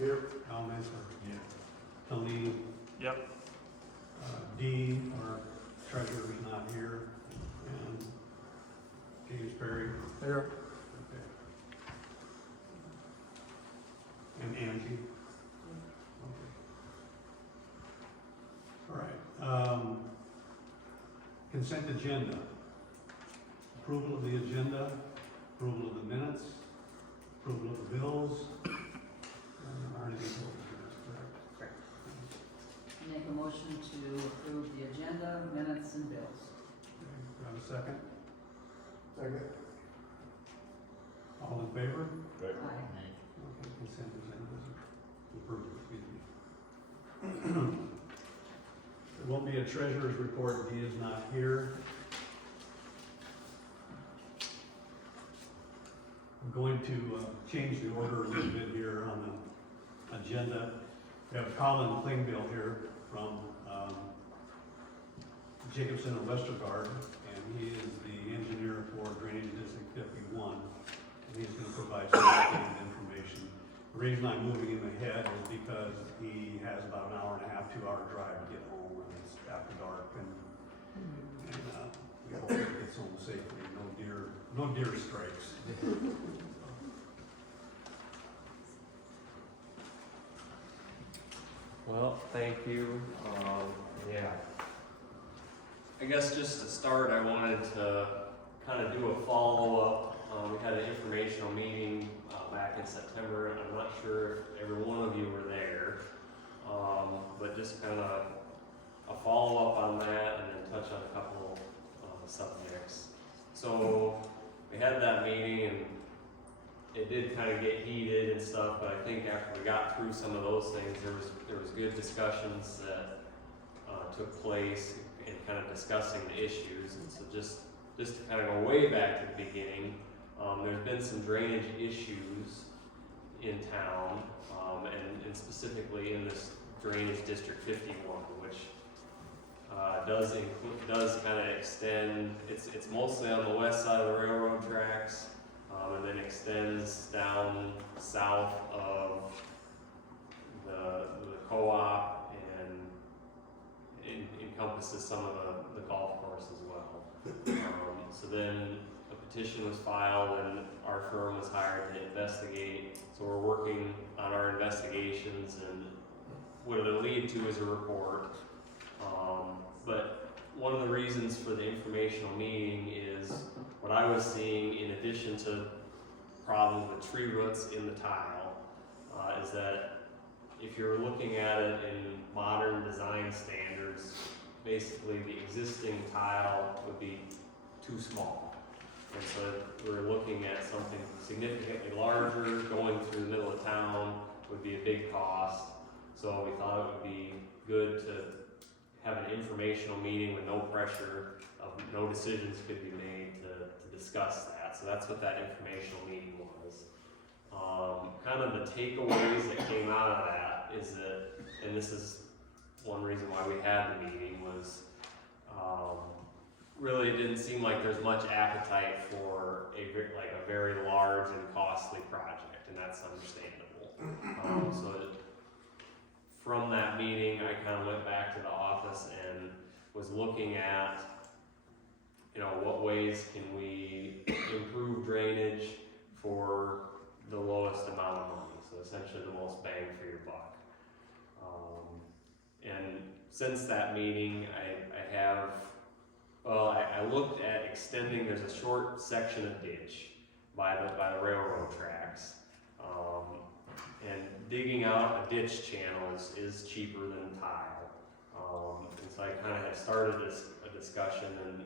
Here. Al Mesa. Yeah. Tony. Yep. D, our treasurer is not here, and James Perry. Here. Okay. And Angie. Okay. All right. Consent agenda. Approval of the agenda, approval of the minutes, approval of the bills. Are any bills, correct? Correct. Make a motion to approve the agenda, minutes, and bills. Okay, do I have a second? Second. All in favor? Right. Aye. Okay, consent agenda is approved, excuse me. There will be a treasurer's report, he is not here. I'm going to change the order a little bit here on the agenda. We have Colin Klingbill here from Jacobson and Westergaard, and he is the engineer for Drainage District 51, and he's going to provide some updated information. The reason I'm moving him ahead is because he has about an hour and a half, 2-hour drive to get home, and it's after dark, and we hope he gets home safely. No deer strikes. Well, thank you. Yeah. I guess just to start, I wanted to kind of do a follow-up. We had an informational meeting back in September, and I'm not sure if every one of you were there, but just kind of a follow-up on that and then touch on a couple subjects. So we had that meeting, and it did kind of get heated and stuff, but I think after we got through some of those things, there was good discussions that took place in kind of discussing the issues. And so just to kind of go way back to the beginning, there's been some drainage issues in town, and specifically in this Drainage District 51, which does kind of extend. It's mostly on the west side of the railroad tracks. And then extends down south of the co-op and encompasses some of the golf course as well. So then a petition was filed and our firm was hired to investigate. So we're working on our investigations, and what it'll lead to is a report. But one of the reasons for the informational meeting is what I was seeing, in addition to problems with tree roots in the tile, is that if you're looking at it in modern design standards, basically the existing tile would be too small. And so we're looking at something significantly larger, going through the middle of town would be a big cost. So we thought it would be good to have an informational meeting with no pressure, no decisions could be made to discuss that. So that's what that informational meeting was. Kind of the takeaways that came out of that is that, and this is one reason why we had the meeting, was really it didn't seem like there's much appetite for a very large and costly project, and that's understandable. So from that meeting, I kind of went back to the office and was looking at, what ways can we improve drainage for the lowest amount of money, so essentially the most bang for your buck. And since that meeting, I looked at extending. There's a short section of ditch by the railroad tracks, and digging out a ditch channel is cheaper than tile. And so I kind of had started a discussion, and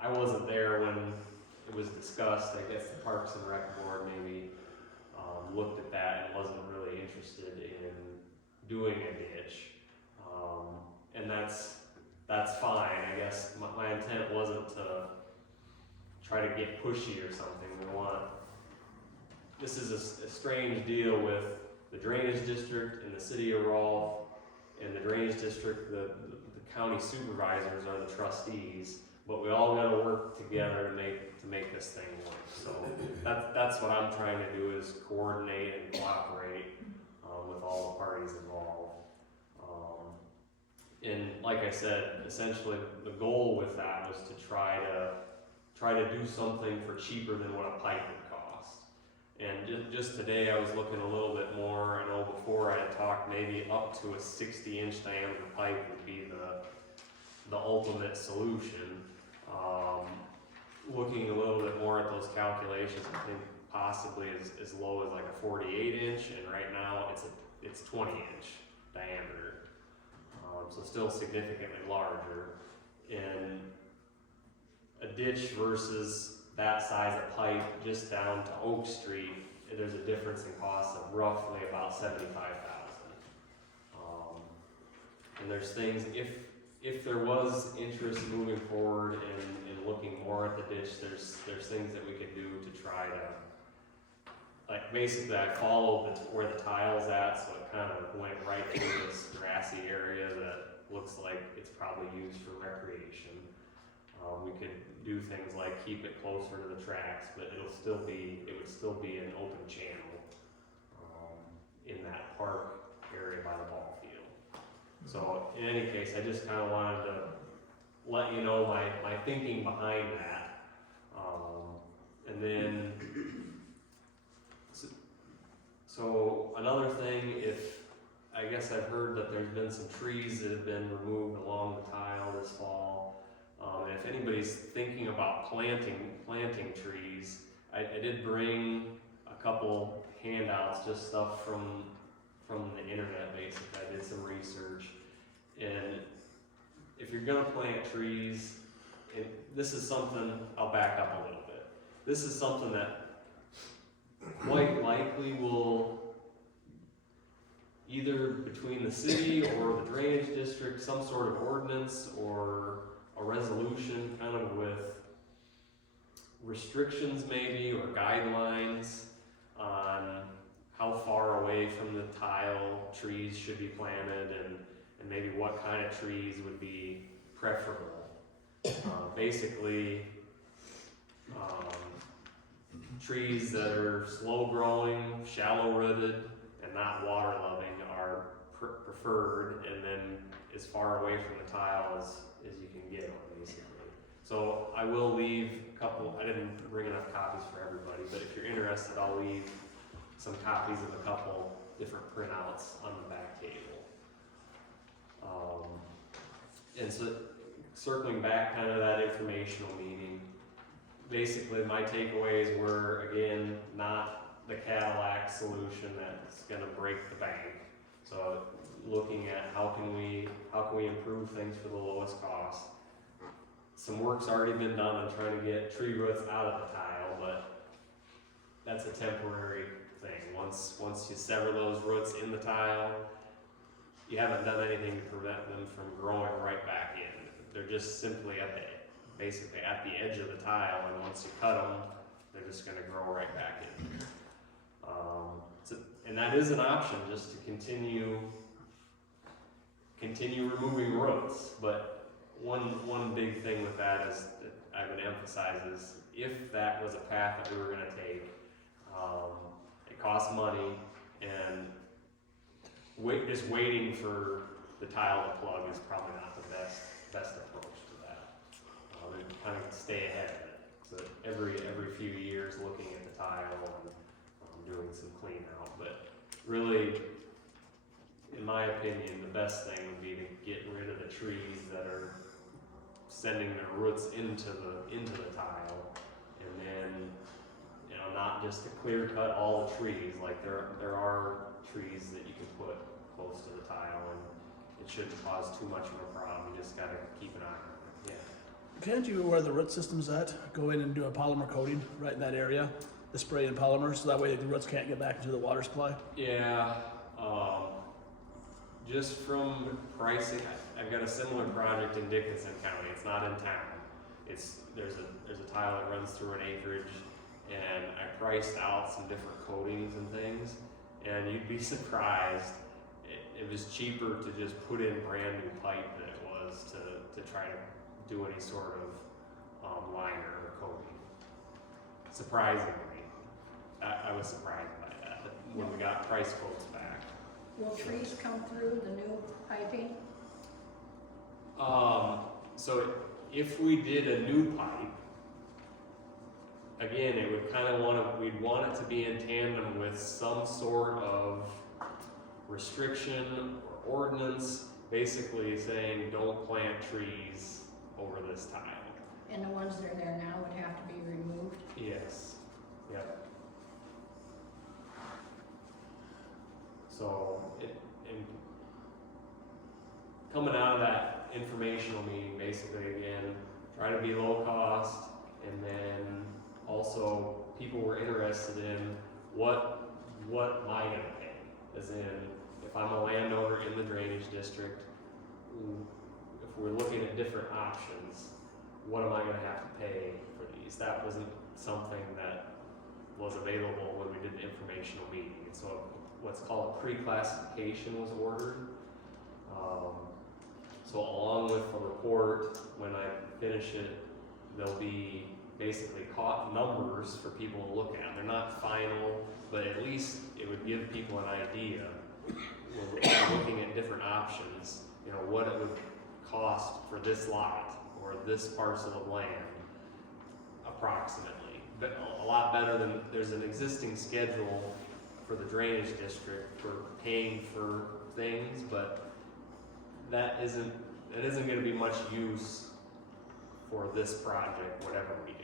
I wasn't there when it was discussed. I guess the Parks and Rec Board maybe looked at that and wasn't really interested in doing a ditch. And that's fine. I guess my intent wasn't to try to get pushy or something. This is a strange deal with the Drainage District and the City of Rolfe. In the Drainage District, the county supervisors are the trustees, but we all got to work together to make this thing work. So that's what I'm trying to do, is coordinate and cooperate with all like I said, essentially the goal with that was to try to do something for cheaper than what a pipe would cost. And just today I was looking a little bit more. I know before I had talked maybe up to a 60-inch diameter pipe would be the ultimate solution. Looking a little bit more at those calculations, I think possibly as low as like a 48-inch, and right now it's 20-inch diameter. So still significantly larger. In a ditch versus that size of pipe just down to Oak Street, there's a difference in cost of roughly about $75,000. And there's things, if there was interest moving forward and looking more at the ditch, there's things that we could do to try to, like basically I followed where the tile's at, so it kind of went right through this grassy area that looks like it's probably used for recreation. We could do things like keep it closer to the tracks, but it would still be an open channel in that park area by the ball field. So in any case, I just kind of wanted to let you know my thinking behind that. And then, so another thing, I guess I've heard that there's been some trees that have been removed along the tile this fall. And if anybody's thinking about planting trees, I did bring a couple handouts, just stuff from the internet basically. I did some research. And if you're gonna plant trees, and this is something, I'll back up a little bit. This is something that quite likely will either between the city or the drainage district, some sort of ordinance or a resolution kind of with restrictions maybe or guidelines on how far away from the tile trees should be planted and maybe what kind of trees would be preferable. Basically, trees that are slow growing, shallow rooted, and not water loving are preferred, and then as far away from the tile as you can get them, basically. So I will leave a couple, I didn't bring enough copies for everybody, but if you're interested, I'll leave some copies of a couple different printouts on the back table. And so circling back kind of that informational meeting, basically my takeaways were, again, not the Cadillac solution that's gonna break the bank. So looking at how can we improve things for the lowest cost. Some work's already been done on trying to get tree roots out of the tile, but that's a temporary thing. Once you sever those roots in the tile, you haven't done anything to prevent them from growing right back in. They're just simply basically at the edge of the tile, and once you cut them, they're just going to grow right back in. And that is an option, just to continue removing roots. But one big thing with that is that I would emphasize is if that was a path that we were going to take, it costs money, and just waiting for the tile to plug is probably not the best approach to that. We kind of stay ahead of it. So every few years, looking at the tile and doing some clean out. But really, in my opinion, the best thing would be to get rid of the trees that are sending their roots into the tile, and then not just to clear cut all the trees. Like there are trees that you can put close to the tile, and it shouldn't cause too much of a problem. You just gotta keep an eye on it. Yeah. Can't you, where the root system's at, go in and do a polymer coating right in that area? The spray in polymer, so that way the roots can't get back into the water supply? Yeah, just from pricing, I've got a similar project in Dickinson County. It's not in town. There's a tile that runs through an acreage, and I priced out some different coatings and things, and you'd be surprised. It was cheaper to just put in brand new pipe than it was to try to do any sort of liner or coating. Surprisingly, I was surprised by that when we got price quotes back. Will trees come through the new piping? So if we did a new pipe, again, it would kind of we'd want it to be in tandem with some sort of restriction or ordinance, basically saying don't plant trees over this tile. And the ones that are there now would have to be removed. Yes, yep. So, and coming out of that informational meeting, basically, again, try to be low cost, and then also people were interested in what am I gonna pay? As in, if I'm a landowner in the drainage district, if we're looking at different options, what am I gonna have to pay for these? That wasn't something that was available when we did the informational meeting. And so what's called a pre-classification was ordered. So along with the report, when I finish it, there'll be basically numbers for people to look at. They're not final, but at least it would give people an idea when we're looking at different options, you know, what it would cost for this lot or this parcel of land, approximately. But a lot better than, there's an existing schedule for the drainage district for paying for things, but that isn't going to be much use for this project, whatever we do.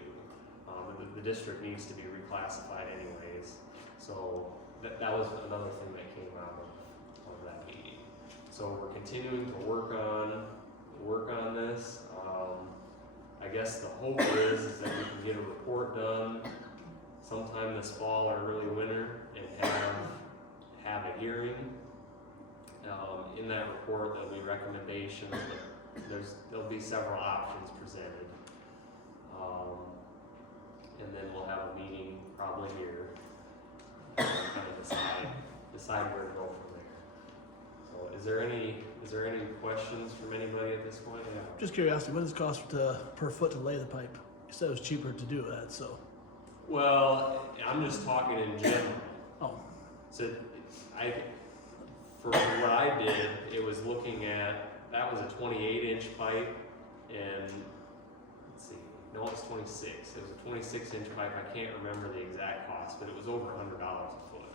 The district needs to be reclassified anyways, so that was another thing that came out of that meeting. So we're continuing to work on this. I guess the hope is that we can get a report done sometime this fall or early winter and have a hearing. In that report, there'll be recommendations, but there'll be several options presented. And then we'll have a meeting probably here, kind of decide where to go from there. So is there any questions from anybody at this point? Yeah. Just curiosity, what does it cost per foot to lay the pipe? You said it was cheaper to do that, so. Well, I'm just talking in general. Oh, So for what I did, it was looking at, that was a 28-inch pipe, and let's see, no, it's 26. It was a 26-inch pipe. I can't remember the exact cost, but it was over $100 a foot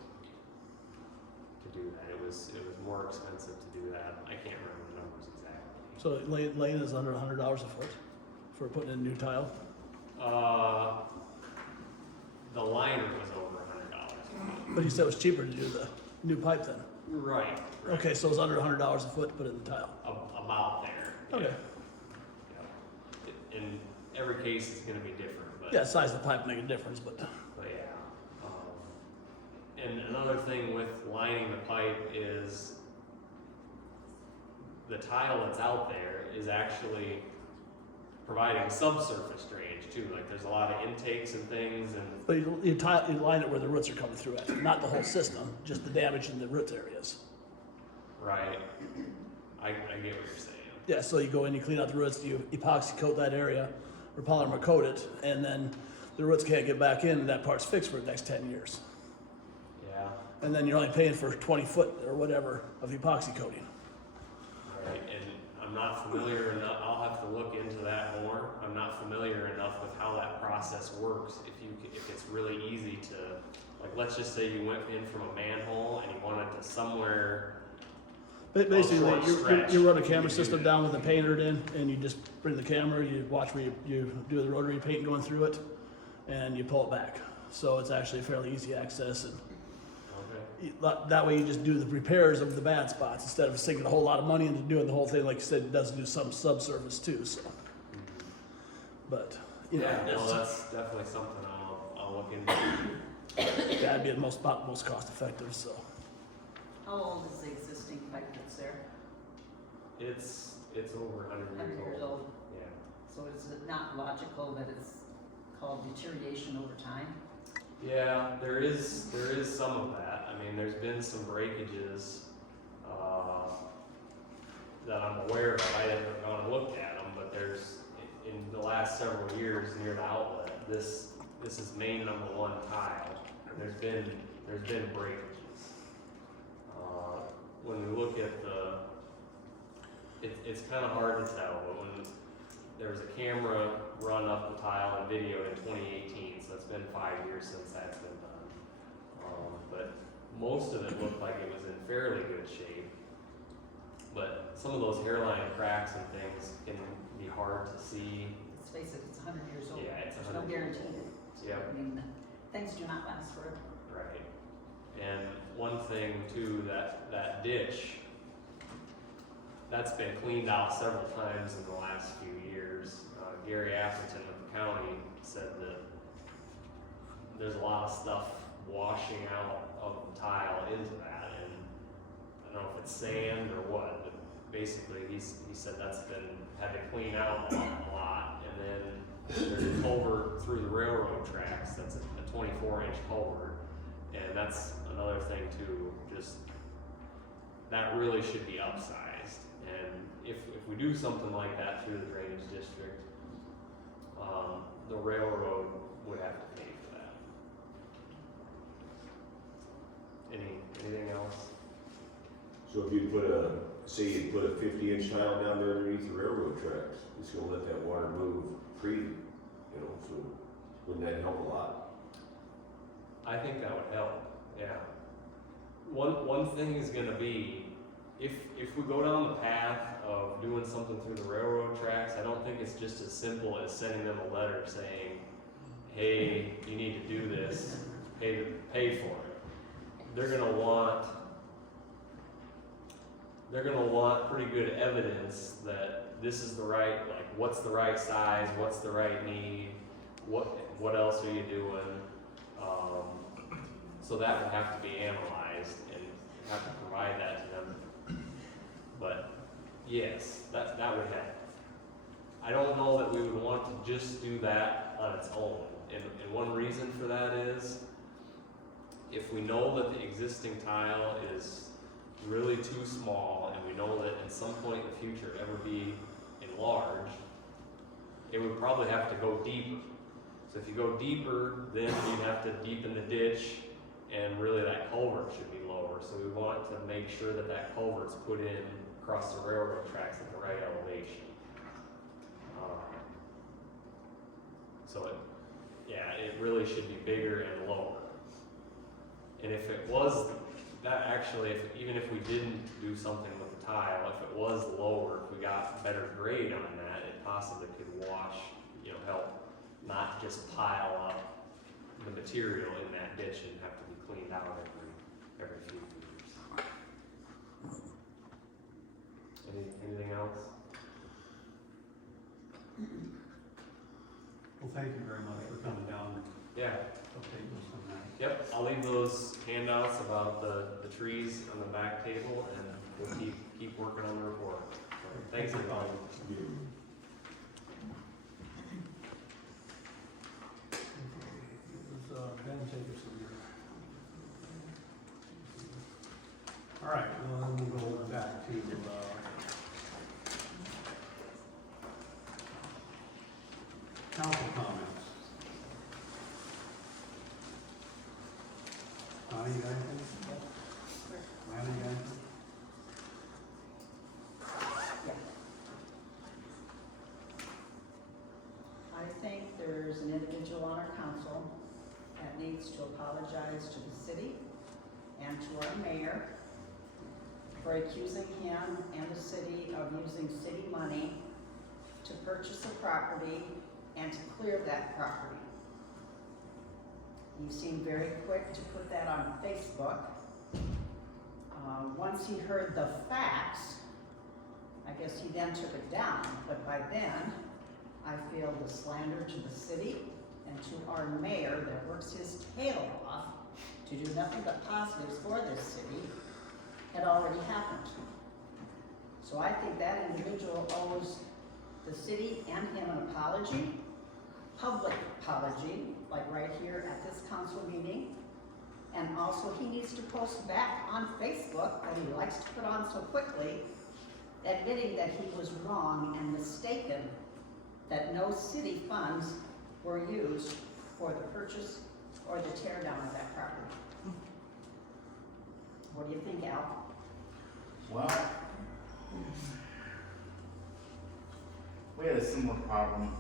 to do that. It was more expensive to do that. I can't remember the numbers exactly. so laying is under $100 a foot for putting in a new tile? The liner was over $100 a foot. But you said it was cheaper to do the new pipe then? Right. Okay, so it's under $100 a foot to put in the tile? About there. Okay. Yeah. In every case, it's going to be different. But Yeah, size of the pipe make a difference, but. But yeah. And another thing with lining the pipe is the tile that's out there is actually providing subsurface drainage too. Like there's a lot of intakes and things, and But you line it where the roots are coming through at, not the whole system, just the damage in the roots areas. right. I get what you're saying. Yeah, so you go in, you clean out the roots, you epoxy coat that area, or polymer coat it, and then the roots can't get back in, and that part's fixed for the next 10 years. Yeah. And then you're only paying for 20 foot or whatever of epoxy coating. Right. And I'm not familiar enough. I'll have to look into that more. I'm not familiar enough with how that process works. If it's really easy to, like, let's just say you went in from a manhole and you wanted to somewhere. Basically, short stretch, you run a you camera can system do down with a painter in, and you just bring the camera, you watch where you do the rotary paint going through it, and you pull it back. So it's actually fairly easy access, and that way you just do the repairs of the bad spots instead of sinking a whole lot of money into doing the whole thing. Like you said, it does do some subsurface too. So, but you know, Yeah, well, that's definitely something I'll look into. that'd be the most cost effective. So, How old is the existing pipe that's there? It's over 100 100 years old. Yeah. So is it not logical that it's called deterioration over time? Yeah, there is some of that. I mean, there's been some breakages that I'm aware of. I haven't gone and looked at them, but there's in the last several years near the outlet. This is main number 1 tile. And there's been breakages. When we look at it's it's kind of hard to tell, but when there was a camera run up the tile and videoed in 2018, so it's been 5 years since that's been done. But most of it looked like it was in fairly good shape. But some of those hairline cracks and things can be hard to see. Let's face it, it's 100 years old. Yeah, it's There's 100 no years guarantee. Yep. I mean, things do not last forever. Right. And one thing too, that ditch, that's been cleaned out several times in the last few years. Gary Atherton of the county said that there's a lot of stuff washing out of the tile into that, and I don't know if it's sand or what, but basically he said that's been had to clean out a lot. And then there's a culvert through the railroad tracks that's a 24-inch culvert, and that's another thing too. Just that really should be upsized, and if we do something like that through the drainage district, the railroad would have to pay for that. Anything else? So if you say you put a 50-inch tile down there underneath the railroad tracks, it's gonna let that water move freely, so wouldn't that help a lot? I think that would help. Yeah. One thing is going to be if we go down the path of doing something through the railroad tracks, I don't think it's just as simple as sending them a letter saying, "Hey, you need to do this. Pay for it." They're gonna want pretty good evidence that this is the right, like, what's the right size, what's the right need, what else are you doing? So that would have to be analyzed and have to provide that to them. But yes, that would help. I don't know that we would want to just do that on its own. And one reason for that is, if we know that the existing tile is really too small, and we know that at some point in the future it would be enlarged, it would probably have to go deeper. So if you go deeper, then you'd have to deepen the ditch, and really that culvert should be lower. So we want to make sure that that culvert's put in across the railroad tracks at the right elevation. So it really should be bigger and lower. And if it was that, actually, even if we didn't do something with the tile, if it was lower, if we got better grade on that, it possibly could wash, help not just pile up the material in that ditch and have to be cleaned out every few years. Anything else? Well, thank you very much for coming down and Yeah. updating us on that. Yep, I'll leave those handouts about the trees on the back table, and we'll keep working on the report. Thanks, everybody. Ben, take us in here. All right, well, then we'll go back to, council comments. Connie, you got anything? Randy, you got anything? I think there's an individual on our council that needs to apologize to the city and to our mayor for accusing him and the city of using city money to purchase a property and to clear that property. He seemed very quick to put that on Facebook. Once he heard the facts, I guess he then took it down, but by then, I feel the slander to the city and to our mayor that works his tail off to do nothing but positives for this city had already happened. So I think that individual owes the city and him an apology, public apology, like right here at this council meeting. And also he needs to post back on Facebook that he likes to put on so quickly, admitting that he was wrong and mistaken, that no city funds were used for the purchase or the tear down of that property. What do you think, Al? Well, we had a similar problem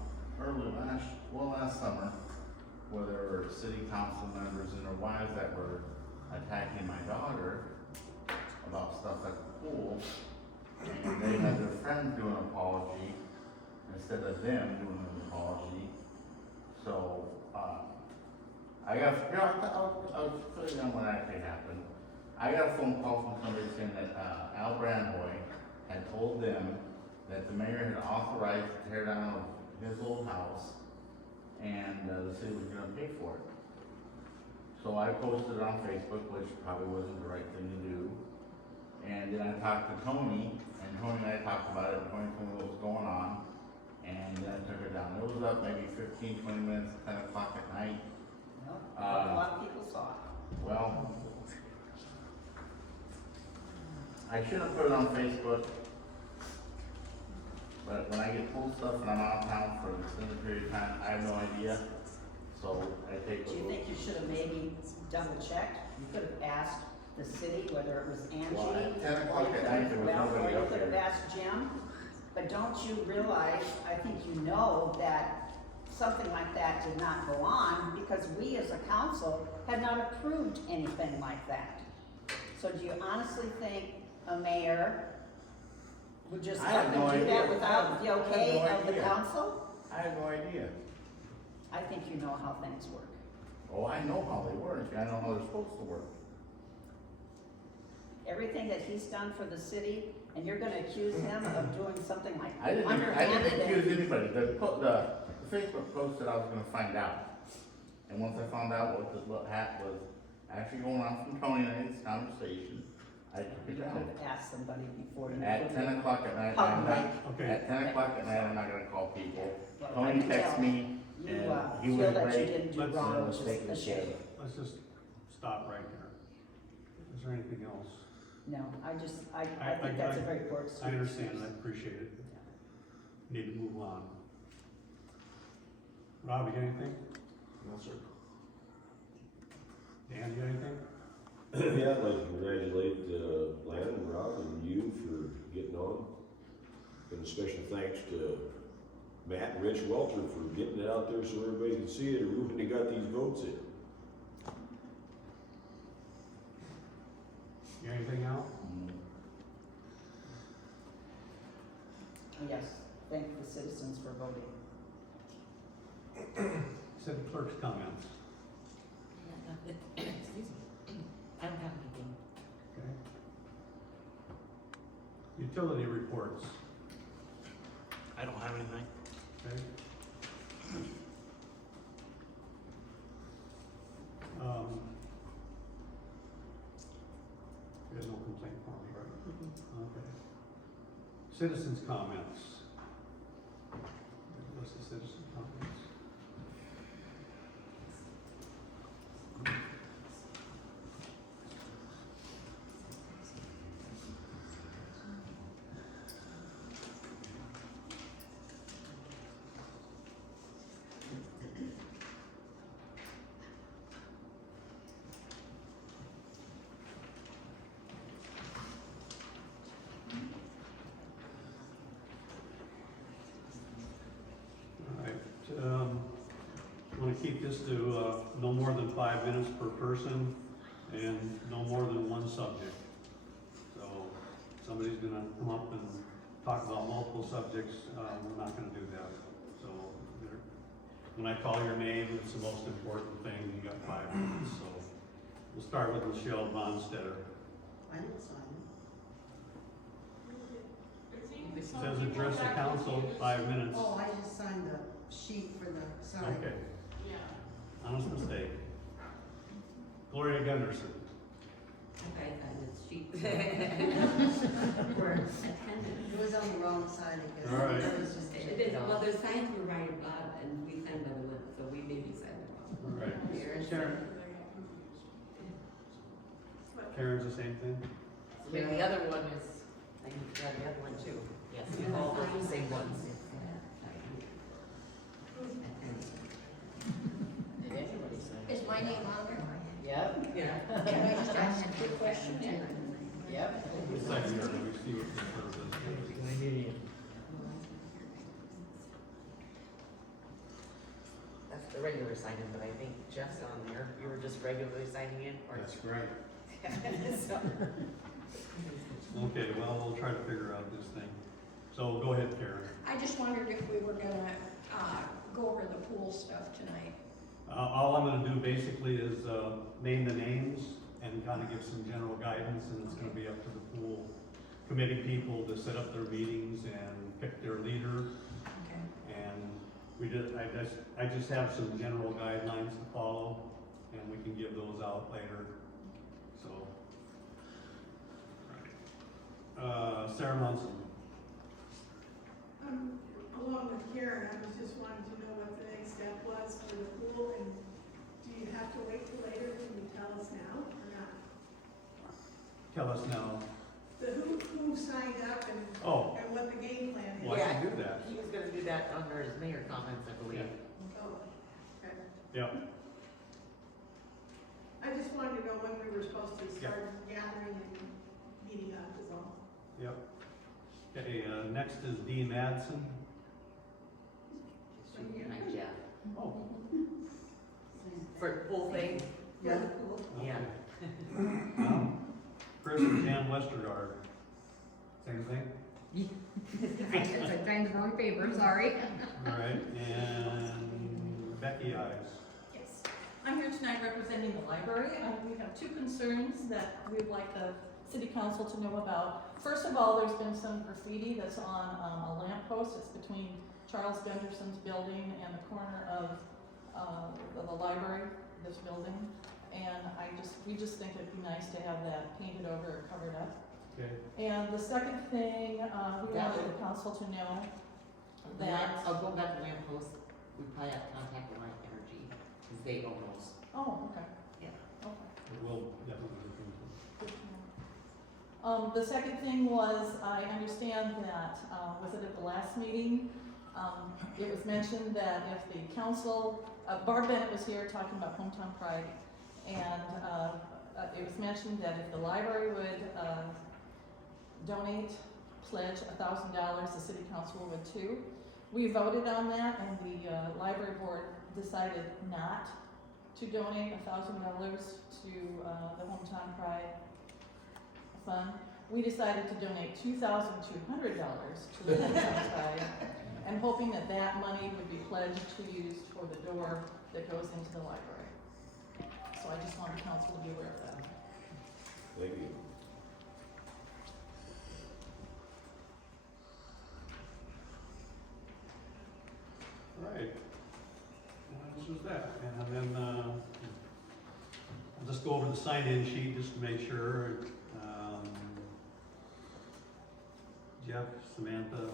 last summer, where there were city council members and their wives that were attacking my daughter about stuff at the pool. And they had their friend do an apology instead of them doing an apology. So, I'll put it on what actually happened. I got a phone call from somebody saying that, Al Brandboy had told them that the mayor had authorized the tear down of his old house, and, the city was gonna pay for it. So I posted it on Facebook, which probably wasn't the right thing to do. And then I talked to Tony, and Tony and I talked about it, and Tony told me what was going on, and then I took it down. It was up maybe 15, 20 minutes, 10 o'clock at night. Well, a lot of people saw it. Well, I should have put it on Facebook, but when I get pulled stuff and I'm out of town for an extended period of time, I have no idea. So I take. Do you think you should have maybe double checked? You could have asked the city whether it was Angie. Well, at 10 or o'clock you at could night, have- there was well, nobody or you up could have there. asked Jim. But don't you realize, I think you know that something like that did not go on because we as a council had not approved anything like that. So do you honestly think a mayor would just I up have and no do idea. that without the I have okay no of the idea. council? I have no idea. I think you know how things work. Oh, I know how they work. I know how they're supposed to work. Everything that he's done for the city, and you're gonna accuse him of doing something like I didn't underhanded accuse and- anybody. The Facebook post that I was gonna find out. And once I found out what was actually going on from Tony and I's conversation, I took You it could down. have asked somebody before you. At put 10 it- o'clock at night, Okay. at 10 o'clock at night, I'm not gonna call people. Well, I Tony can texted tell. me, You, and he feel was that you great. didn't do Let's, wrong, uh, which take is the a shame. shit. Let's just stop right there. Is there anything else? No, I I- think that's a very poor excuse. I understand, I appreciate it. Need to move on. Rob, you got anything? No, sir. Dan, you got anything? Yeah, I'd like to congratulate, Len and Rob and you for getting on. And a special thanks to Matt and Rich Welter for getting it out there so everybody can see it, or we wouldn't have got these votes in. You got anything else? Yes, thank the citizens for voting. City clerk's comments, Excuse me. I don't have anything. okay? Utility reports, I don't have anything. okay? There's no complaint form, right? Okay. Citizens' comments. What's the citizen comments? All right, want to keep this to, no more than 5 minutes per person and no more than one subject. So, somebody's gonna come up and talk about multiple subjects, we're not gonna do that. So, when I call your name, it's the most important thing, you got 5 minutes, so. We'll start with Michelle Bonstetter. I didn't sign It says address the council, 5 minutes. Oh, I just signed the sheet for the sign. Okay. Honest mistake. Gloria Gunderson. Okay, that's cheap. We're attending. It was on the wrong side, I guess. All right. That was just It is, well, the signs were right above and we signed by the one, so we maybe signed the wrong. All right. Here's- Karen. Karen's the same thing? Maybe the other one is, I think the other one too. Yes, we all were the same ones. Did everybody sign? Is my name on there? Yep. Yeah. Can I just ask a quick question? Yep. Second, we see what the purpose is. regular sign-in, but I think Jeff's on there. You were just regularly signing in, or? That's great. So- Okay, well, we'll try to figure out this thing. So go ahead, Karen. I just wondered if we were gonna, go over the pool stuff tonight. All I'm gonna do basically is, name the names and kind of give some general guidance, and it's gonna be up to the pool committee people to set up their meetings and pick their leader. Okay. And I just have some general guidelines to follow, and we can give those out later, so. Sarah Munson. Along with Karen, I was just wanting to know what the next step was for the pool, and do you have to wait till later? Can you tell us now or not? Tell us now. Who signed up and, Oh. and what the game plan is? Well, I can do that. He was gonna do that under his mayor comments, I believe. Oh, okay. Yep. I just wanted to know when we were supposed to start gathering and meeting up is all. Yep. Okay, next is Dee Madsen. Hi, Jeff. Oh. For the full thing? Yeah, the pool. Yeah. Chris and Jan Westergaard. Same thing? Trying to wrong paper, sorry. All right, and Becky Ives. Yes, I'm here tonight representing the library. We have two concerns that we'd like the city council to know about. First of all, there's been some graffiti that's on a lamppost. It's between Charles Gunderson's building and the corner of the library, this building. And we just think it'd be nice to have that painted over or covered up. Okay. And the second thing, we wanted the council to know that. I'll go back to lamppost. We probably have to contact Light Energy, because they own those. Oh, okay. Yeah. Okay. We'll definitely look into it. The second thing was, I understand that, was it at the last meeting? It was mentioned that if the council, Barb Bennett was here talking about hometown pride, and, it was mentioned that if the library would, donate, pledge $1,000, the city council would too. We voted on that, and the library board decided not to donate $1,000 to the hometown pride fund. We decided to donate $2,200 to the hometown pride, and hoping that that money would be pledged to use for the door that goes into the library. So I just want the council to be aware of that. Thank you. All right. This was that, and then, I'll just go over the sign-in sheet just to make sure. Jeff, Samantha,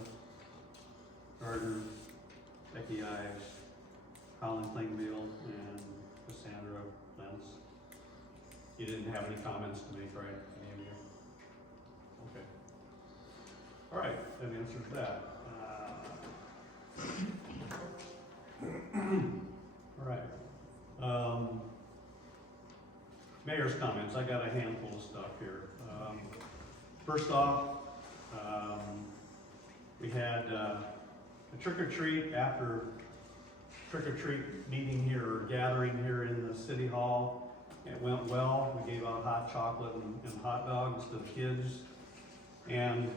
Gardner, Becky Ives, Colin Klingbeil, and Cassandra Lentz. You didn't have any comments to make, right, any of you? Okay. All right, that answers that. All right. Mayor's comments, I got a handful of stuff here. First off, we had a trick-or-treat after trick-or-treat meeting here, or gathering here in the city hall. It went well. We gave out hot chocolate and hot dogs to the kids. And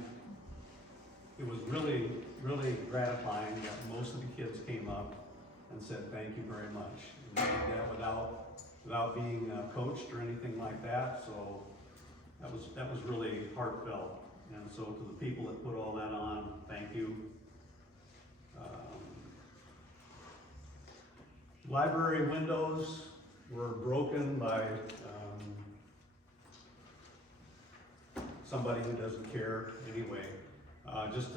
it was really, really gratifying that most of the kids came up and said, thank you very much. And they did that without being coached or anything like that. So that was really heartfelt. And so to the people that put all that on, thank you. Library windows were broken by somebody who doesn't care anyway. Just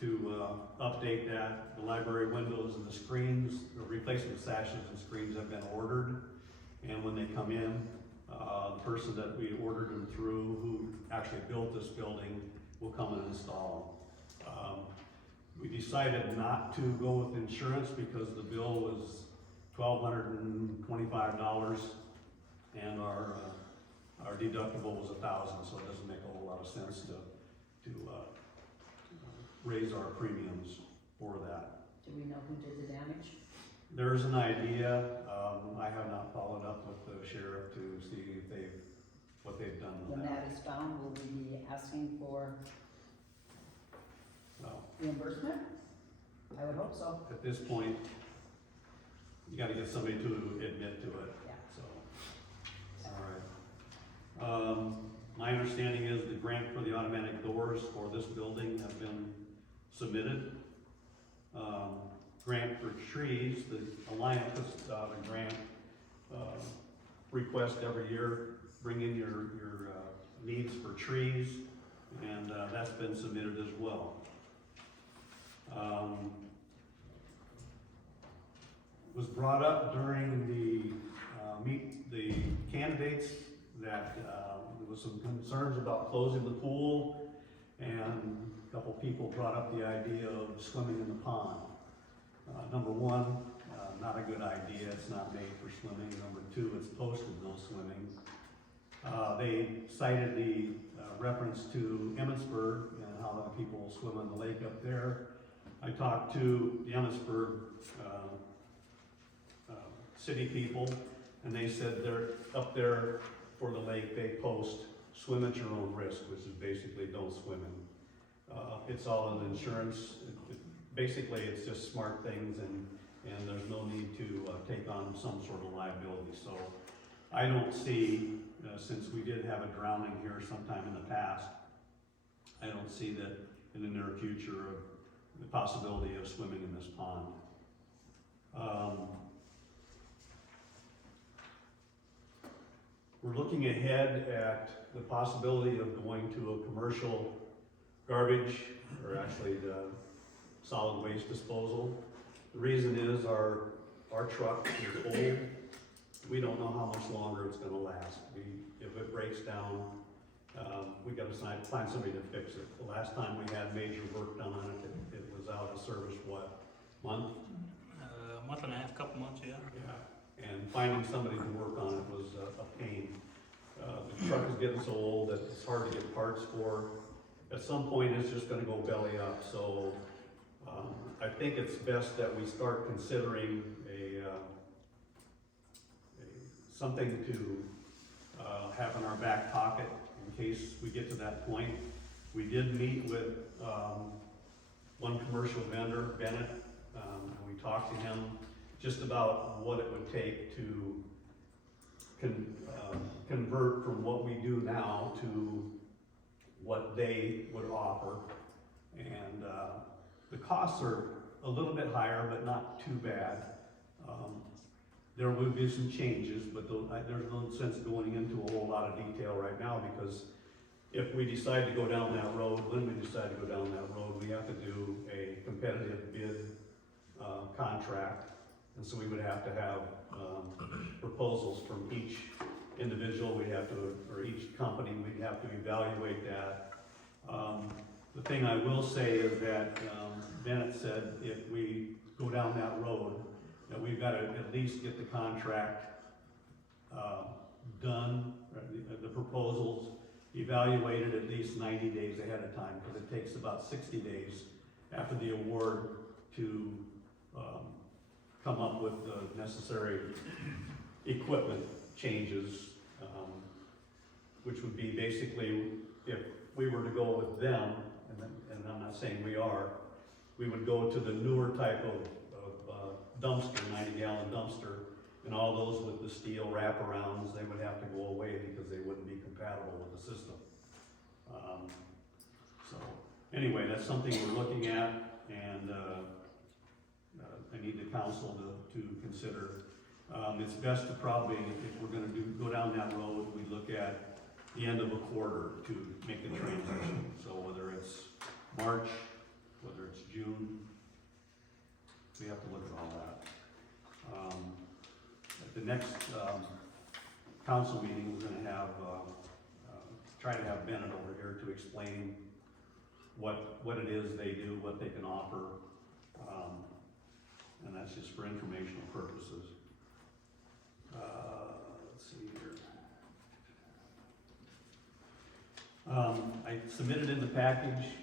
to update that, the library windows and the screens, the replacement sashes and screens have been ordered. And when they come in, the person that we ordered them through, who actually built this building, will come and install them. We decided not to go with insurance because the bill was $1,225, and our deductible was $1,000, so it doesn't make a whole lot of sense to raise our premiums for that. Do we know who did the damage? There's an idea, I have not followed up with the sheriff to see if what they've done with When that. that is found, will we be asking for Well, reimbursement? I would hope so. at this point, you gotta get somebody to admit to it, Yeah. so. All right. My understanding is the grant for the automatic doors for this building have been submitted. Grant for trees, the Alliance puts out a grant, request every year, bring in your needs for trees, and, that's been submitted as well. Was brought up during the, meet the candidates that, there was some concerns about closing the pool, and a couple people brought up the idea of swimming in the pond. Number one, not a good idea, it's not made for swimming. Number two, it's posted no swimming. They cited the reference to Emmitsburg and how the people swim in the lake up there. I talked to the Emmitsburg city people, and they said they're up there for the lake, they post swim at your own risk, which is basically don't swim in. It's all in insurance. Basically, it's just smart things, and there's no need to take on some sort of liability. So I don't see, since we did have a drowning here sometime in the past, I don't see that in the near future the possibility of swimming in this pond. We're looking ahead at the possibility of going to a commercial garbage, or actually the solid waste disposal. The reason is our truck is old. We don't know how much longer it's gonna last. If it breaks down, we gotta find somebody to fix it. The last time we had major work done on it, it was out of service, what, month? Month and a half, couple months, yeah. Yeah, and finding somebody to work on it was a pain. The truck is getting so old that it's hard to get parts for. At some point, it's just gonna go belly up, so I think it's best that we start considering something to have in our back pocket in case we get to that point. We did meet with one commercial vendor, Bennett, and we talked to him just about what it would take to convert from what we do now to what they would offer. And the costs are a little bit higher, but not too bad. There will be some changes, but there's no sense going into a whole lot of detail right now, because if we decide to go down that road, when we decide to go down that road, we have to do a competitive bid contract. And so we would have to have proposals from each individual, or each company, we'd have to evaluate that. The thing I will say is that Bennett said if we go down that road, that we've got to at least get the contract done, the proposals evaluated at least 90 days ahead of time, because it takes about 60 days after the award to come up with the necessary equipment changes, which would be basically, if we were to go with them, and I'm not saying we are, we would go to the newer type of dumpster, 90-gallon dumpster, and all those with the steel wraparounds, they would have to go away because they wouldn't be compatible with the system. So anyway, that's something we're looking at, and I need the council to consider. It's best to probably, if we're gonna go down that road, we look at the end of a quarter to make the transition. So whether it's March, whether it's June, we have to look at all that. At the next council meeting, we're gonna have, try to have Bennett over here to explain what it is they do, what they can offer, and that's just for informational purposes. Let's see here. I submitted in the package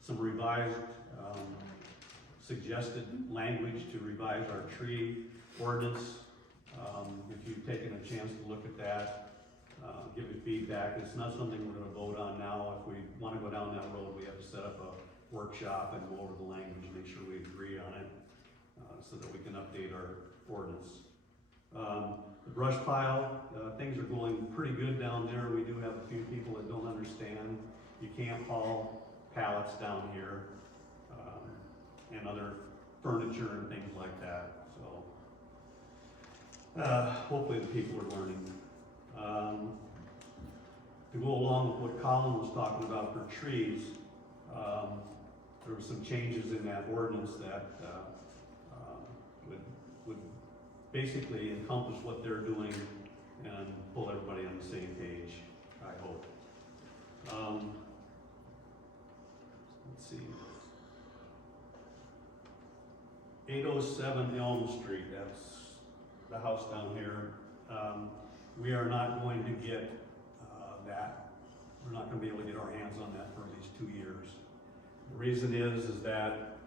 some revised suggested language to revise our tree ordinance. If you've taken a chance to look at that, give me feedback. It's not something we're gonna vote on now. If we wanna go down that road, we have to set up a workshop and go over the language, make sure we agree on it, so that we can update our ordinance. The brush pile, things are going pretty good down there. We do have a few people that don't understand. You can't haul pallets down here, and other furniture and things like that, so. Hopefully the people are learning. To go along with what Colin was talking about for trees, there were some changes in that ordinance that, would basically encompass what they're doing and pull everybody on the same page, I hope. Let's see. 807 Elm Street, that's the house down here. We are not going to get that. We're not going to be able to get our hands on that for at least 2 years. The reason is that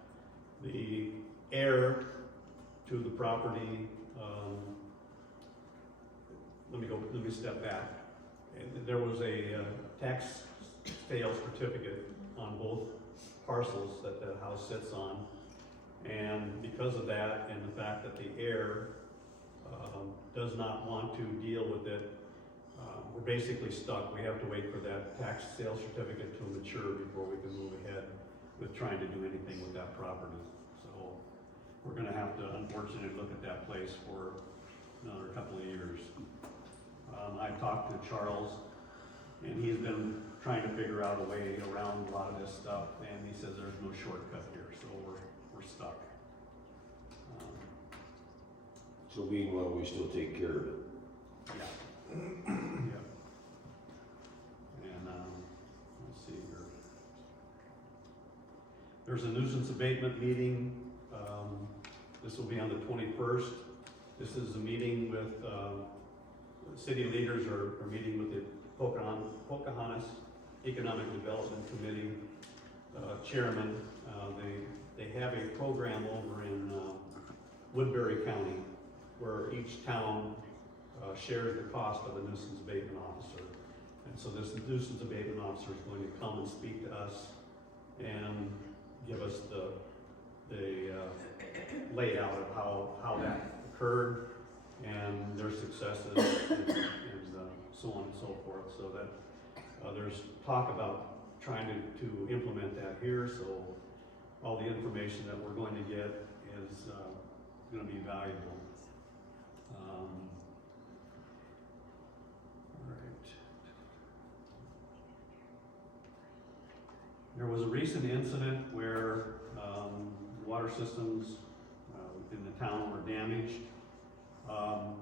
the heir to the property, let me step back. There was a tax sale certificate on both parcels that the house sits on. And because of that, and the fact that the heir does not want to deal with it, we're basically stuck. We have to wait for that tax sale certificate to mature before we can move ahead with trying to do anything with that property. So we're gonna have to unfortunately look at that place for another couple of years. I talked to Charles, and he's been trying to figure out a way around a lot of this stuff, and he says there's no shortcut here, so we're stuck. So meanwhile, we still take care of it. Yeah. Yeah. And, let's see here. There's a nuisance abatement meeting. This will be on the 21st. This is a meeting with, city leaders are meeting with the Pocahontas Economic Development Committee chairman. They have a program over in Woodbury County where each town shares the cost of a nuisance abatement officer. And so this nuisance abatement officer is going to come and speak to us and give us the layout of how that occurred and their successes and so on and so forth. So that there's talk about trying to implement that here. So all the information that we're going to get is going to be valuable. All right. There was a recent incident where water systems in the town were damaged. I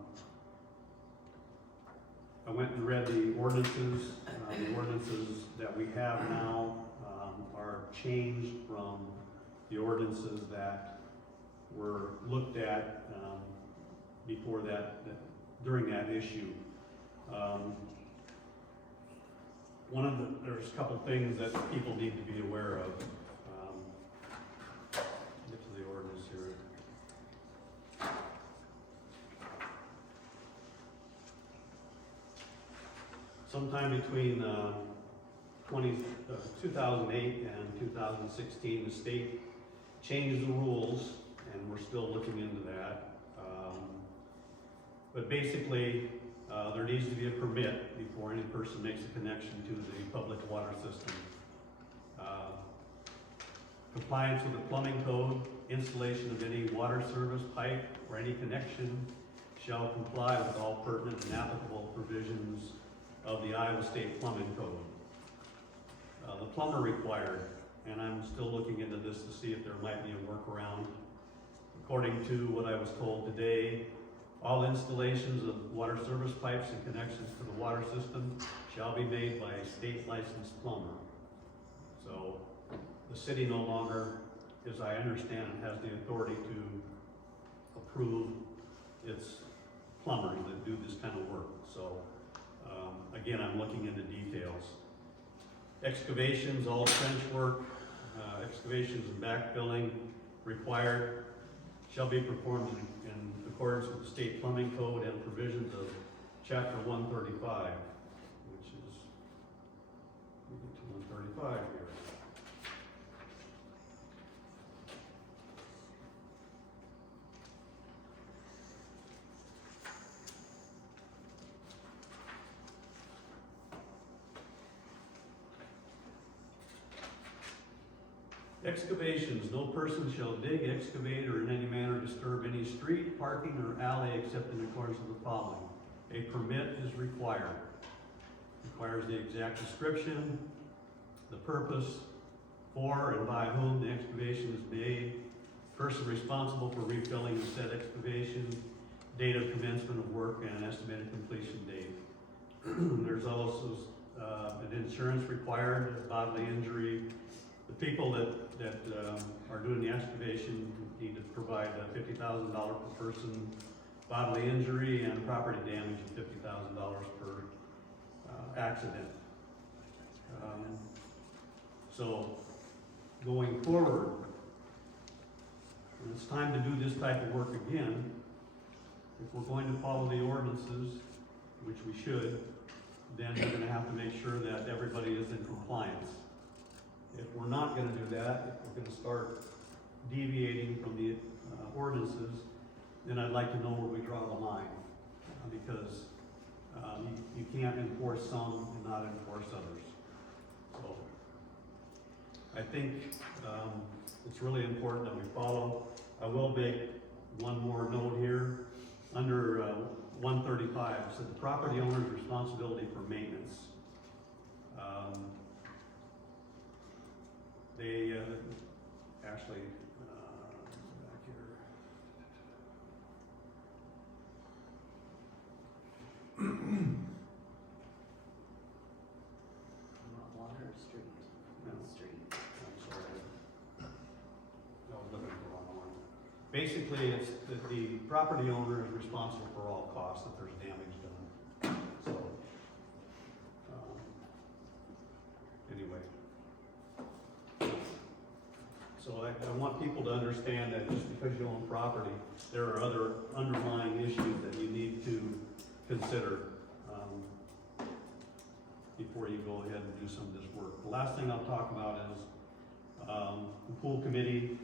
went and read the ordinances. The ordinances that we have now are changed from the ordinances that were looked at before during that issue. There's a couple things that people need to be aware of. Get to the ordinance here. Sometime between 2008 and 2016, the state changed the rules, and we're still looking into that. But basically, there needs to be a permit before any person makes a connection to the public water system. Compliance with the plumbing code, installation of any water service pipe or any connection shall comply with all pertinent and applicable provisions of the Iowa State Plumbing Code. The plumber required, and I'm still looking into this to see if there might be a workaround. According to what I was told today, all installations of water service pipes and connections to the water system shall be made by a state licensed plumber. So the city no longer, as I understand it, has the authority to approve its plumbers that do this kind of work. So again, I'm looking into details. Excavations, all trench work, excavations and backfilling, required shall be performed in accordance with the state plumbing code and provisions of chapter 135, which is, we get to 135 here. Excavations, no person shall dig, excavate, or in any manner disturb any street, parking, or alley except in accordance with the following. A permit is required. Requires the exact description, the purpose for and by whom the excavation is made, person responsible for refilling the said excavation, date of commencement of work, and an estimated completion date. There's also an insurance required, bodily injury. The people that are doing the excavation need to provide $50,000 per person bodily injury and property damage of $50,000 per accident. So going forward, when it's time to do this type of work again, if we're going to follow the ordinances, which we should, then we're gonna have to make sure that everybody is in compliance. If we're not gonna do that, if we're gonna start deviating from the ordinances, then I'd like to know where we draw the line. Because you can't enforce some and not enforce others. So I think it's really important that we follow. I will make one more note here. Under 135, it said the property owner's responsibility for maintenance. They actually, back here. Water Street, No. Street. I'm sorry. I was looking at the wrong one. Basically, it's that the property owner is responsible for all costs if there's damage done. So, anyway. So I want people to understand that just because you own property, there are other underlying issues that you need to consider before you go ahead and do some of this work. The last thing I'll talk about is the pool committee.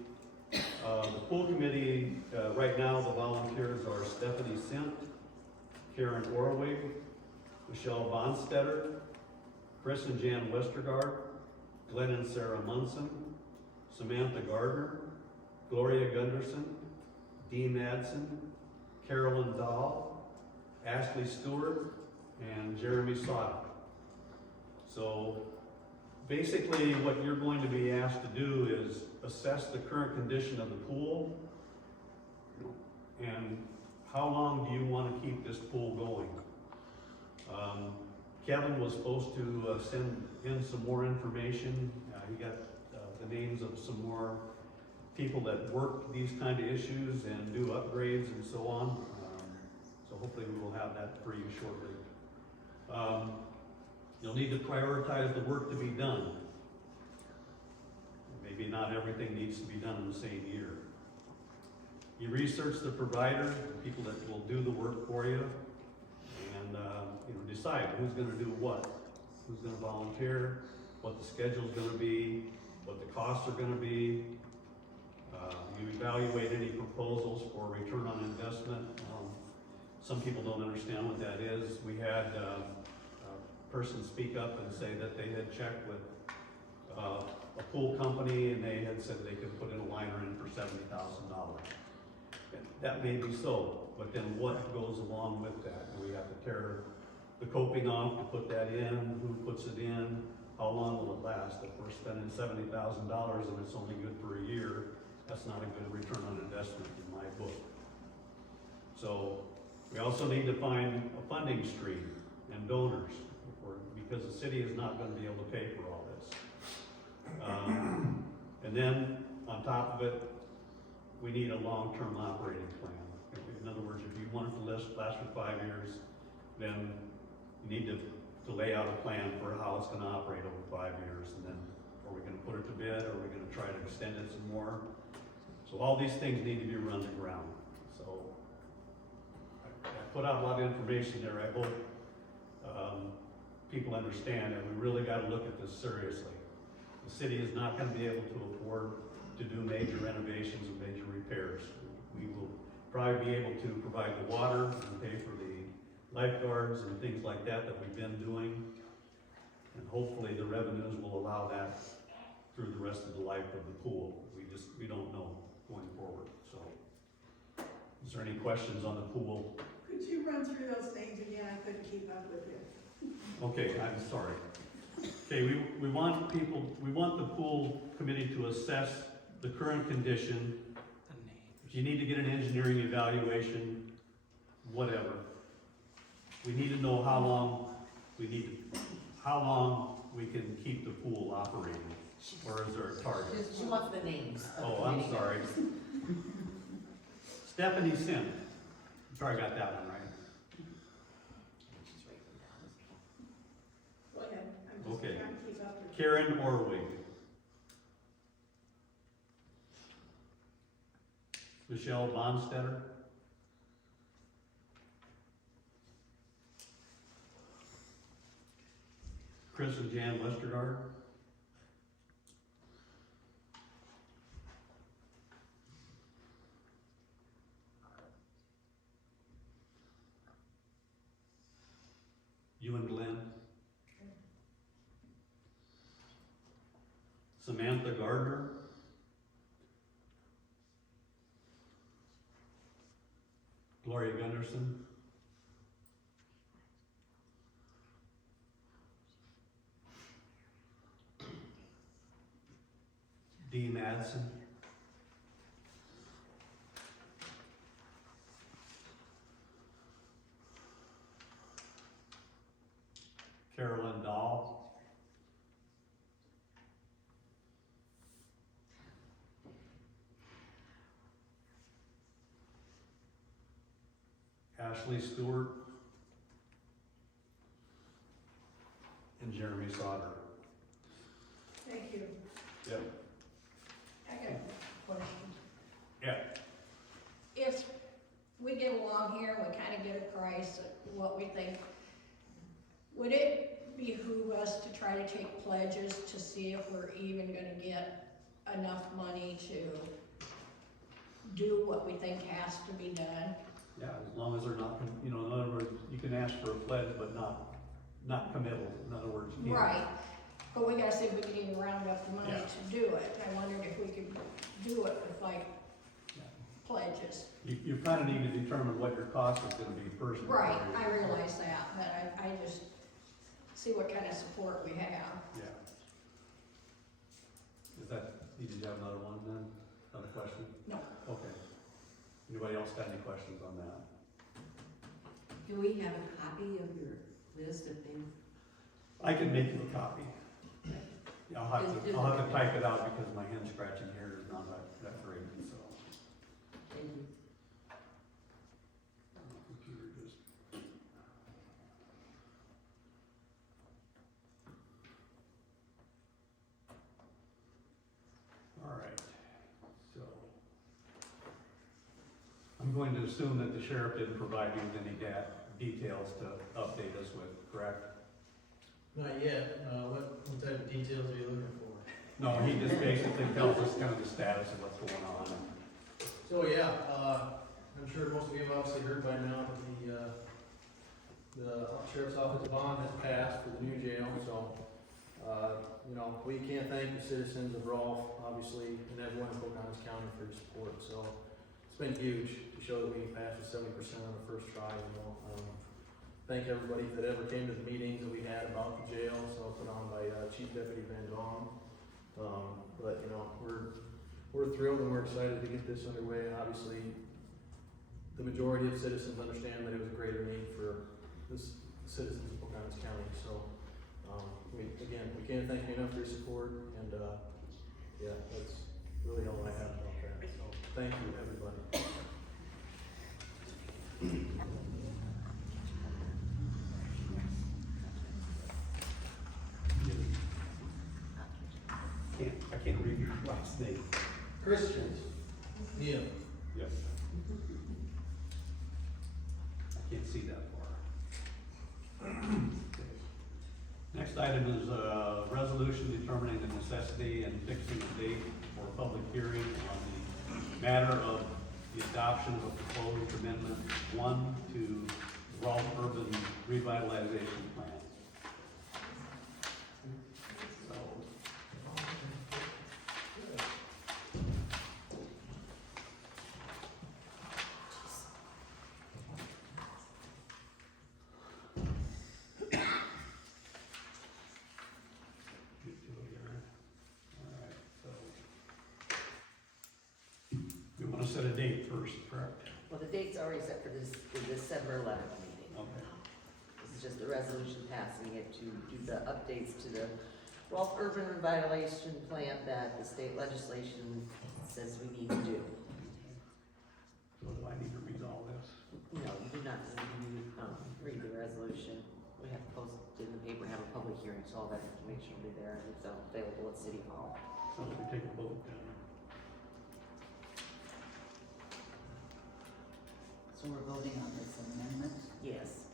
The pool committee, right now, the volunteers are Stephanie Sint, Karen Orwig, Michelle Bonstetter, Chris and Jan Westergaard, Glenn and Sarah Munson, Samantha Gardner, Gloria Gunderson, Dee Madsen, Carolyn Dahl, Ashley Stewart, and Jeremy Sauter. So basically what you're going to be asked to do is assess the current condition of the pool and how long do you want to keep this pool going. Kevin was supposed to send in some more information. He got the names of some more people that work these kind of issues and do upgrades and so on. So hopefully we will have that for you shortly. You'll need to prioritize the work to be done. Maybe not everything needs to be done in the same year. You research the provider, the people that will do the work for you, and decide who's going to do what, who's going to volunteer, what the schedule's going to be, what the costs are going to be. You evaluate any proposals for return on investment. Some people don't understand what that is. We had a person speak up and say that they had checked with a pool company and they had said they could put in a liner in for $70,000. That may be so, but then what goes along with that? Do we have to tear the coping off to put that in? Who puts it in? How long will it last? If we're spending $70,000 and it's only good for a year, that's not a good return on investment in my book. So we also need to find a funding stream and donors, because the city is not going to be able to pay for all this. And then on top of it, we need a long-term operating plan. In other words, if you want it to last for 5 years, then you need to lay out a plan for how it's going to operate over 5 years. And then are we going to put it to bed? Or are we going to try to extend it some more? So all these things need to be run to ground, so. I put out a lot of information there, I hope, people understand that we really gotta look at this seriously. The city is not gonna be able to afford to do major renovations and major repairs. We will probably be able to provide the water and pay for the lifeguards and things like that that we've been doing. And hopefully the revenues will allow that through the rest of the life of the pool. We don't know going forward, so. Is there any questions on the pool? Could you run through those names again? I couldn't keep up with you. Okay, I'm sorry. Okay, we want the pool committee to assess the current condition. The names. If you need to get an engineering evaluation, whatever. We need to know how long we can keep the pool operating, or is there a target? She wants the names of the Oh, I'm committee sorry. members. Stephanie Sim. I'm sure I got that one right. She's writing them down. Go ahead, I'm just Okay. trying to keep up with you. Karen Orwig. Michelle Bonstetter. Chris and Jan Westergaard. You and Glenn. Samantha Gardner. Gloria Gunderson. Dee Madsen. Carolyn Dahl. Ashley Stewart. And Jeremy Sauter. Thank you. Yep. I got a question. Yeah. If we get along here and we kind of get a price of what we think, would it behoove us to try to take pledges to see if we're even gonna get enough money to do what we think has to be done? Yeah, as long as they're not, in other words, you can ask for a pledge, but not committal, in other words. you can't- Right, but we gotta see if we can even round up the money Yeah. to do it. I wondered if we could do it with like Yeah. pledges. You kind of need to determine what your cost is gonna be first. before Right, you- I realize that, but I just see what kind of support we have. Yeah. Did you have another one then? Another question? No. Okay. Anybody else got any questions on that? Do we have a copy of your list of things? I can make you a copy. Yeah, I'll have to type it out because my hand scratching here is not that great, so. Thank you. Computer just. All right, so. I'm going to assume that the sheriff didn't provide you with any details to update us with, correct? Not yet. What type of details are you looking for? No, he just basically tells us kind of the status of what's going on. So, yeah, I'm sure most of you have obviously heard by now that the sheriff's office bond has passed for the new jail, so, we can't thank the citizens of Rolfe, obviously, and everyone in Pocahontas County for your support, so it's been huge to show that we passed with 70% on the first try, Thank everybody that ever came to the meetings that we had about the jail, so put on by Chief Deputy Van Dawn. But we're thrilled and we're excited to get this underway. Obviously, the majority of citizens understand that it was a greater need for this citizens of Pocahontas County. So, we can't thank you enough for your support, and yeah, that's really all I have about that. So, thank you, everybody. I can't read your last name. Christians. Yeah. Yes. I can't see that far. Next item is a resolution determining the necessity and fixing a date for a public hearing on the matter of the adoption of a proposed amendment 1 to the Rolfe Urban Revitalization Plan. So, get to it here. All right, so we want to set a date first, correct? Well, the date's already set for this, the December 11th meeting. Okay. This is just a resolution passing it to do the updates to the Rolfe Urban Revitalization Plan that the state legislation says we need to do. So do I need to read all this? No, you do not need to, read the resolution. We have to post it in the paper, have a public hearing, so all that information will be there, and it's available at City Hall. So we take a vote then. So we're voting on this amendment. Yes.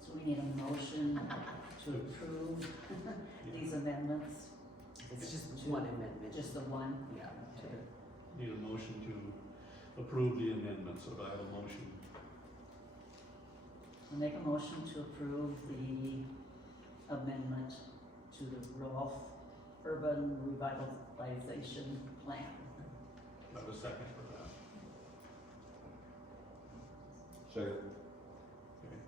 So we need a motion to approve these amendments, It's just one amendment. just the one? Yeah. Okay. Need a motion to approve the amendment, so do I have a motion? I'll make a motion to approve the amendment to the Rolfe Urban Revitalization Plan. Do I have a second for that? Second. Okay.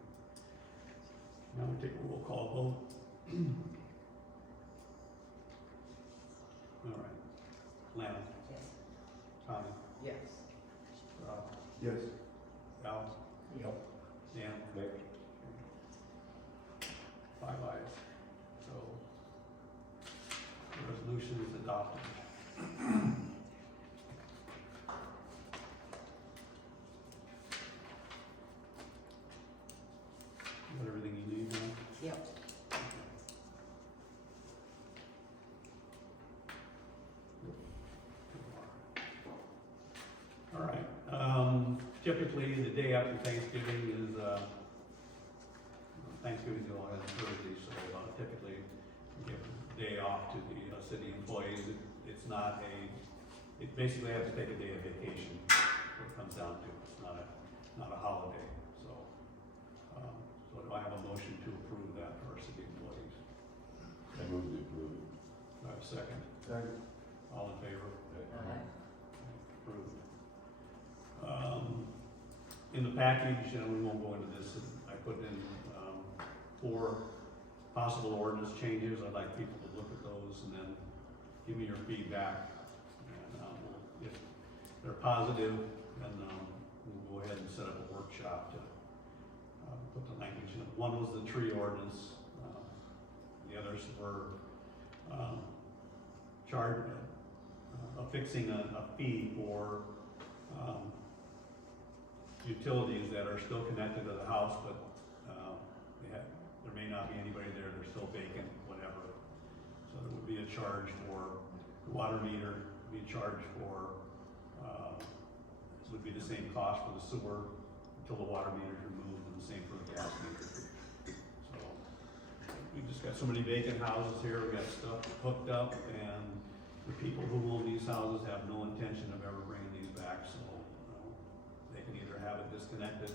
Now we take a roll call vote. All right. Lana, Yes. Tommy, Yes. Rob, Yes. Al, Yep. Dan, Nick? 5 ayes. So the resolution is adopted. You got everything you need now? Yep. All right, typically the day after Thanksgiving is, Thanksgiving's all on Thursday, so typically we give a day off to the city employees. It's not a, it basically has to take a day of vacation, what it comes down to. It's not a holiday, so. So do I have a motion to approve that for our city employees? I move to approve. Do I have a second? Second. All in favor? Aye. Approved. In the package, and we won't go into this, I put in, 4 possible ordinance changes. I'd like people to look at those and then give me your feedback. And, if they're positive, then, we'll go ahead and set up a workshop to, put the language in. One was the tree ordinance, the others were, affixing a fee for, utilities that are still connected to the house, but, there may not be anybody there, they're still vacant, whatever. So there would be a charge for the water meter, be a charge for, would be the same cost for the sewer until the water meter is removed, and the same for the gas meter. So, we've just got so many vacant houses here, we got stuff hooked up, and the people who own these houses have no intention of ever bringing these back, so, they can either have it disconnected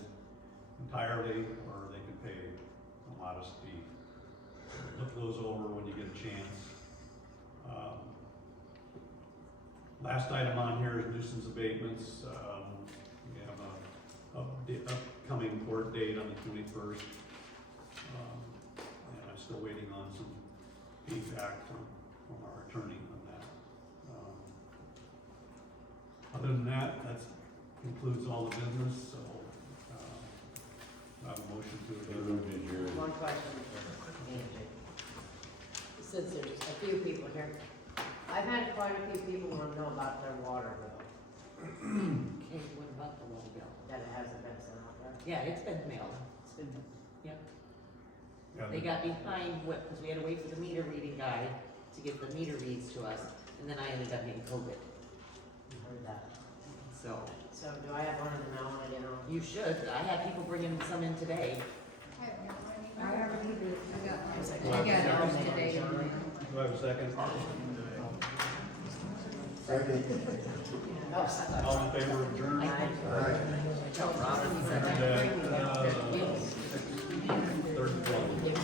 entirely, or they can pay a modest fee. Look those over when you get a chance. Last item on here is nuisance abatements. We have a upcoming court date on the 21st. And I'm still waiting on some feedback from our attorney on that. Other than that, that concludes all the business, so, I have a motion to adjourn. One question for Angie. Since there's a few people here, I've had quite a few people want to know about their water bill. Okay, what about the water bill? That it hasn't been sent out there? Yeah, it's been mailed. It's been, yeah. Yeah, They got behind what, because we had to wait for the meter reading guy to get the meter reads to us, and then I ended up getting COVID. heard that. So, So do I have one of them now, I don't know? you should, I had people bringing some in today. I don't know, I already did, I got I got ours today. Do I have a second? No, I thought- All in favor of adjournment? Tell Robin, he said, And, 3:12.